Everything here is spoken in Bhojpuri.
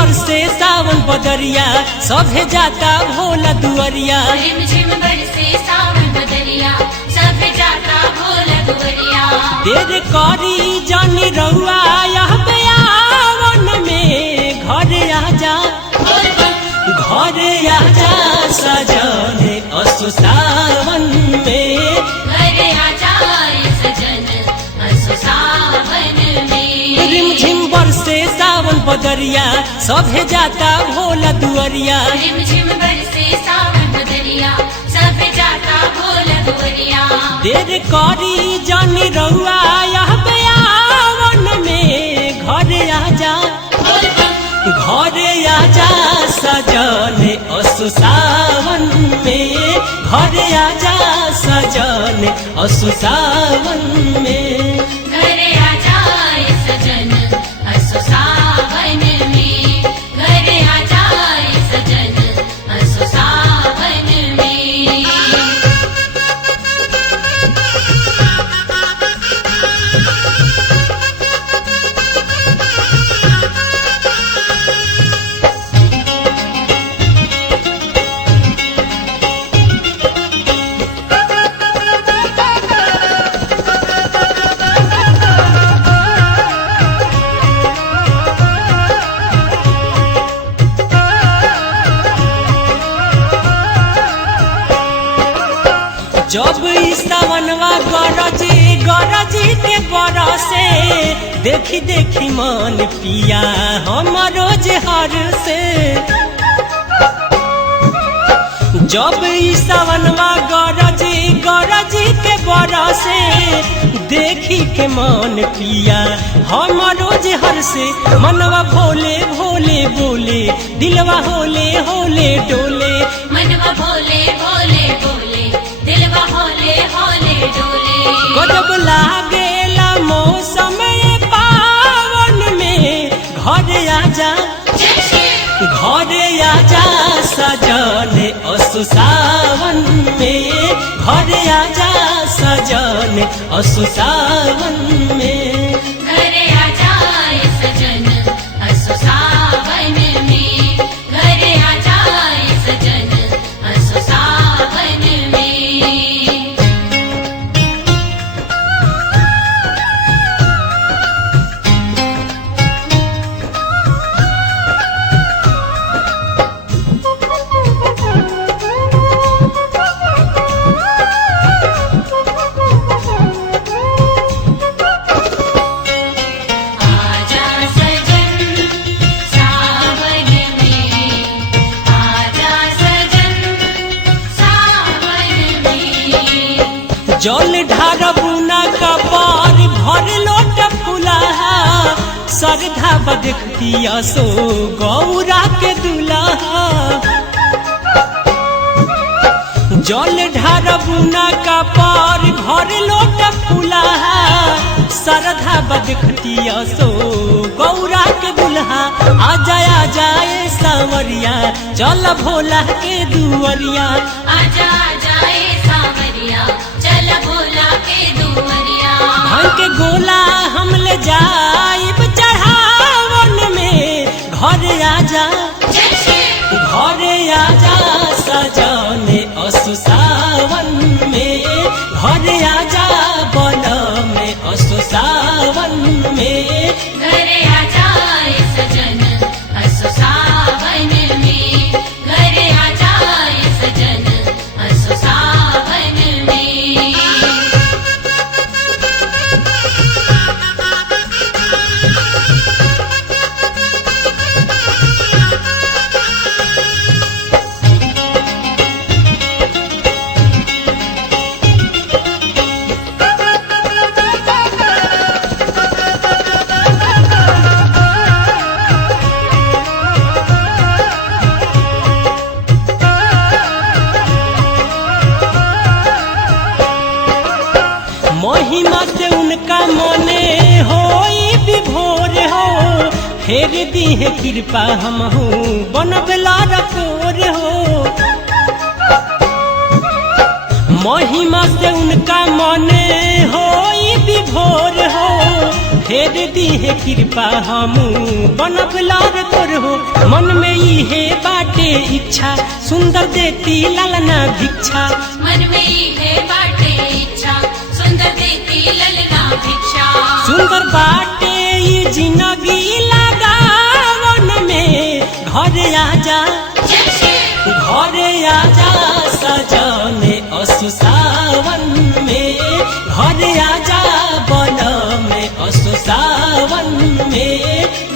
बरसे सावन बदरिया सभे जाता भोला दुआरिया। रिमझिम बरसे सावन बदरिया सभे जाता भोला दुआरिया। देर करी जानी रउआ यह बयावन में घर आजा सजने असु सावन में। घर आजा सजन असु सावन में। रिमझिम बरसे सावन बदरिया सभे जाता भोला दुआरिया। रिमझिम बरसे सावन बदरिया सभे जाता भोला दुआरिया। देर करी जानी रउआ यह बयावन में घर आजा सजने असु सावन में। घर आजा सजने असु सावन में। घर आजा सजन असु सावन में। घर आजा सजन असु सावन में। जब सावनवा गरजी गरजी के बरसे देखी देखी मन पिया हमरो हर से। जब सावनवा गरजी गरजी के बरसे देखी के मन पिया हमरो हर से। मनवा भोले भोले बोले दिलवा होले होले डोले। मनवा भोले भोले बोले दिलवा होले होले डोले। गजब लागेला मौसम पावन में घर आजा सजने असु सावन में। घर आजा सजने असु सावन में। घर आजा सजन असु सावन में। घर आजा सजन असु सावन में। जल ढार बुना का पार भर लोट फुलाहा श्रद्धा बदखती असो गौरा के दुल्हा। जल ढार बुना का पार भर लोट फुलाहा श्रद्धा बदखती असो गौरा के दुल्हा। आ जाए सावरिया चल भोला के दुआरिया। आजा जाए सावरिया चल भोला के दुआरिया। भांग के गोला हम ले जाइब चढ़ावन में। घर आजा सजने असु सावन में। घर आजा बन में असु सावन में। घर आजा सजन असु सावन में। घर आजा सजन असु सावन में। महिमा से उनका मने हो विभोर हो। फेर दी है कृपा हम हो बनबला रकोर हो। महिमा से उनका मने हो विभोर हो फेर दिहे कृपा हमू बनब लार तोर हो। मन में इहे बाटे इच्छा सुंदर देती ललना भिक्षा। मन में इहे बाटे इच्छा सुंदर देती ललना भिक्षा। सुंदर बाटे ये जिंदगी लगावन में घर आजा घरे आजा सजने असु सावन में घरे आजा बन में असु सावन में